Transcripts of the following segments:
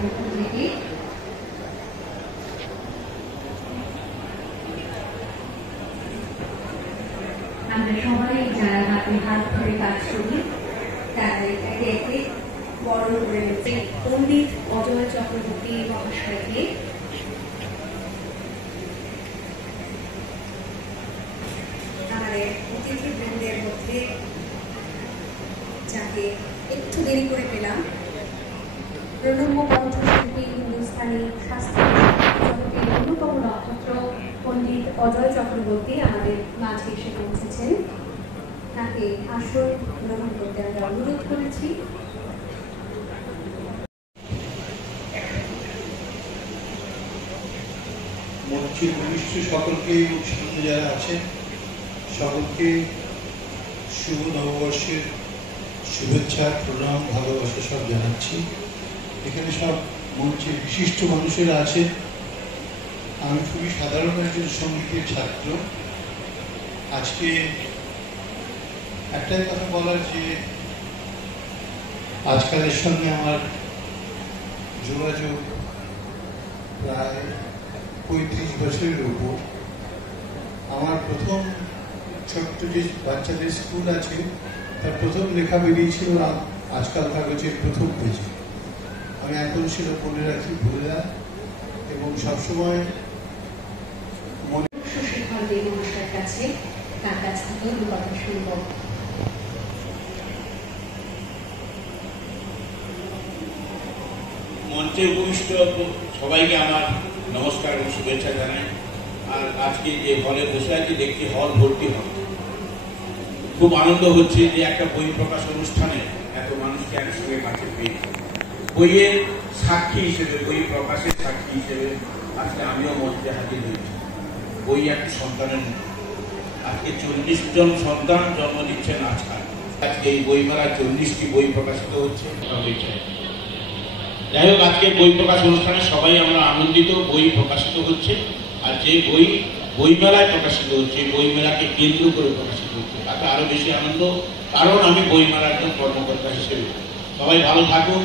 পক্ষ থেকে আমরা সবাই যারা হাতে হাত ধরে কাজ করি তাদের একে একে বরণ করে নিচ্ছে পণ্ডিত অজয় চক্রবর্তী মহাশয়কে আমাদের অতিথিবৃন্দের মধ্যে যাকে একটু দেরি করে পেলাম প্রণম্য কণ্ঠশিল্পী হিন্দুস্থানী শাস্ত্রীয় জগতের অন্যতম নক্ষত্র পণ্ডিত অজয় চক্রবর্তী আমাদের মাঝে এসে পৌঁছেছেন। তাকে আসন গ্রহণ করতে আমরা অনুরোধ করেছি। মঞ্চের ঘনিষ্ঠ সকলকে এবং সামনে যারা আছেন সকলকে শুভ নববর্ষের শুভেচ্ছা, প্রণাম, ভালোবাসা সব জানাচ্ছি। এখানে সব মঞ্চের বিশিষ্ট মানুষেরা আছেন। আমি খুবই সাধারণ একজন সঙ্গীতের ছাত্র। আজকে একটাই কথা বলার যে আজকালের সঙ্গে আমার যোগাযোগ প্রায় 35 বছরের উপর। আমার প্রথম ছোট্ট যে বাচ্চাদের স্কুল আছে তার প্রথম লেখা বেরিয়েছিল আজকাল কাগজের প্রথম পেজে। আমি এখন সেটা মনে রাখি, ভুলে না, এবং সবসময় মনে কাছে তার কাছ থেকে কথা শুনব। মঞ্চে উপবিষ্ট সবাইকে আমার নমস্কার এবং শুভেচ্ছা জানাই। আর আজকে যে হলে বসে আছি দেখছি হল ভর্তি হবে। খুব আনন্দ হচ্ছে যে একটা বই প্রকাশ অনুষ্ঠানে এত মানুষকে একসঙ্গে কাছে পেয়েছি। বইয়ের সাক্ষী হিসেবে, বই প্রকাশের সাক্ষী হিসেবে আজকে আমিও মঞ্চে হাজির হয়েছি। বই একটা সন্তানের মতো। আজকে 40 জন সন্তান জন্ম দিচ্ছেন আজকাল। আজকে এই বইমেলায় 40টি বই প্রকাশিত হচ্ছে। যাই হোক, আজকে বই প্রকাশ অনুষ্ঠানে সবাই আমরা আনন্দিত। বই প্রকাশিত হচ্ছে, আর যে বইমেলায় প্রকাশিত হচ্ছে, বইমেলাকে কেন্দ্র করে প্রকাশিত হচ্ছে, তাতে আরো বেশি আনন্দ। কারণ আমি বইমেলার একজন কর্মকর্তা হিসেবে। সবাই ভালো থাকুন,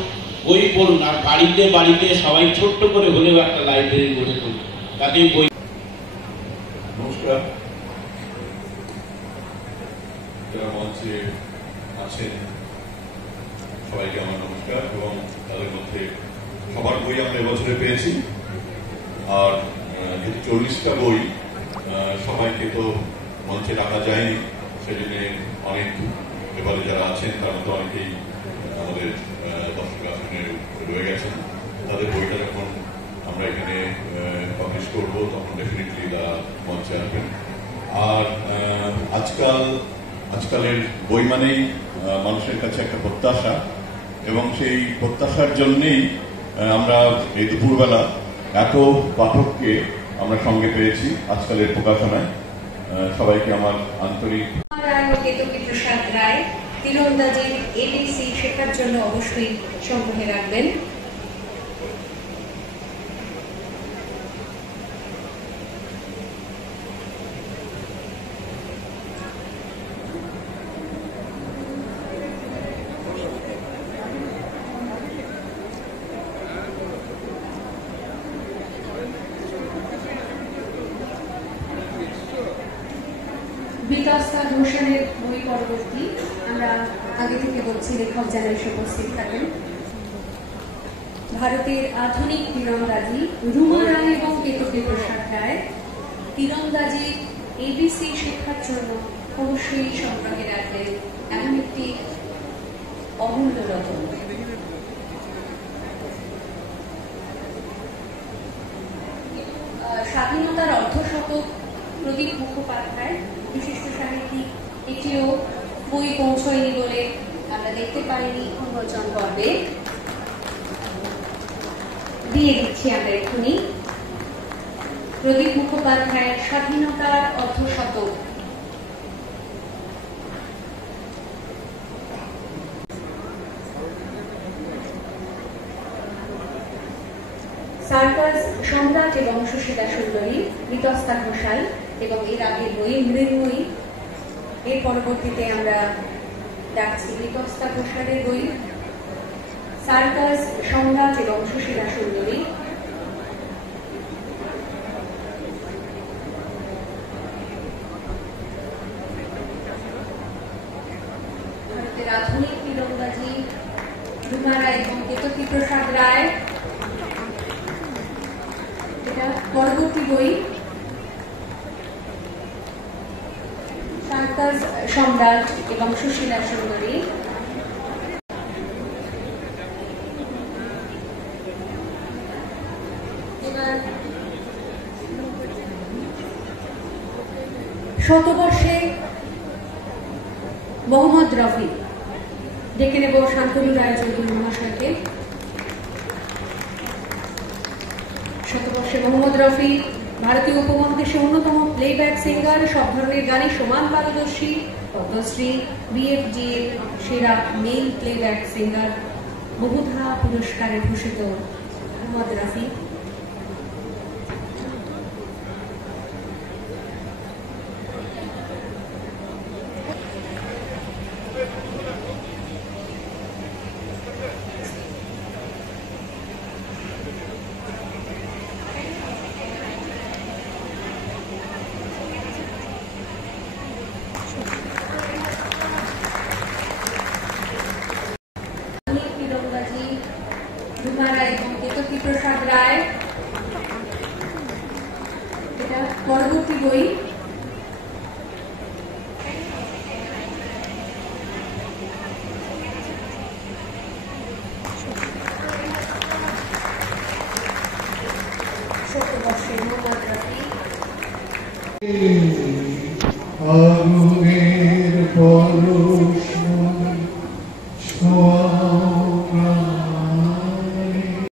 বই পড়ুন, আর বাড়িতে বাড়িতে সবাই ছোট্ট করে হলেও একটা লাইব্রেরি গড়ে তুলুন, তাতে বই। নমস্কার, যারা মঞ্চে আছেন সবাইকে আমার নমস্কার। এবং তাদের মধ্যে সবার বই আমরা এবছরে পেয়েছি। আর যেহেতু 40টা বই, সবাইকে তো মঞ্চে রাখা যায়নি, সেজন্য অনেক এবারে যারা আছেন তার মধ্যে অনেকেই আমাদের দর্শক আসনে রয়ে গেছেন। তাদের বইটা যখন আমরা এখানে পাবলিশ করবো তখন ডেফিনেটলি তারা মঞ্চে আসবেন। আর আজকালের বই মানেই মানুষের কাছে একটা প্রত্যাশা, এবং সেই প্রত্যাশার জন্যেই আমরা এই দুপুরবেলা এত পাঠককে আমরা সঙ্গে পেয়েছি আজকালের প্রকাশনায়। সবাইকে আমার আন্তরিক। প্রসাদ রায় তীরন্দাজির এবিসি শেখার জন্য অবশ্যই সংগ্রহে রাখবেন। বিকাশতা ঘোষণের বই পরবর্তী আমরা আগে থেকে বলছি, লেখক যেন এসে উপস্থিত থাকেন। ভারতের আধুনিক তীরন্দাজি রুমা রায় এবং কেতকী প্রসাদ রায় তীরন্দাজি এবিসি শেখার জন্য অবশ্যই সংগ্রহে রাখবেন এমন একটি অমূল্য রতন। স্বাধীনতার অর্ধশতক প্রদীপ মুখোপাধ্যায় বিশিষ্ট সাহিত্যিক, এটিও বই পৌঁছয়নি বলে আমরা দেখতে পাইনি উন্মোচন পর্বে। দিয়ে দিচ্ছি আমরা এক্ষুনি প্রদীপ মুখোপাধ্যায়ের স্বাধীনতার অর্ধশতক। সার্কাস সম্রাট এবং সুশীলা সুন্দরী বিতস্তা ঘোষাল এবং এর আগের বই মৃন্ময়ী। এর পরবর্তীতে আমরা ডাকছি বিতস্তা ঘোষালের বই সার্কাস সম্রাট এবং সুশীলা সুন্দরী, ভারতের আধুনিক তীরন্দাজি রুমা রায় এবং কেতকী প্রসাদ রায়, এটা পরবর্তী বই। সার্কাস সম্রাট এবং সুশীলা সুন্দরী, এবার শতবর্ষে মোহাম্মদ রফি, ডেকে নেব শান্তনু রায় চৌধুরী মহাশয়কে। শতবর্ষে মোহাম্মদ রফি ভারতীয় উপমহাদেশে অন্যতম প্লেব্যাক সিঙ্গার, সব ধরনের গানে সমান পারদর্শী, পদ্মশ্রী, BFG এর সেরা মেল প্লেব্যাক সিঙ্গার, বহুধা পুরস্কারে ভূষিত মোহাম্মদ রফি। তীরন্দাজি রুমা রায় এবং কেতকী প্রসাদ রায়, এটা পরবর্তী বই। শতবর্ষে মোহাম্মদ রফি।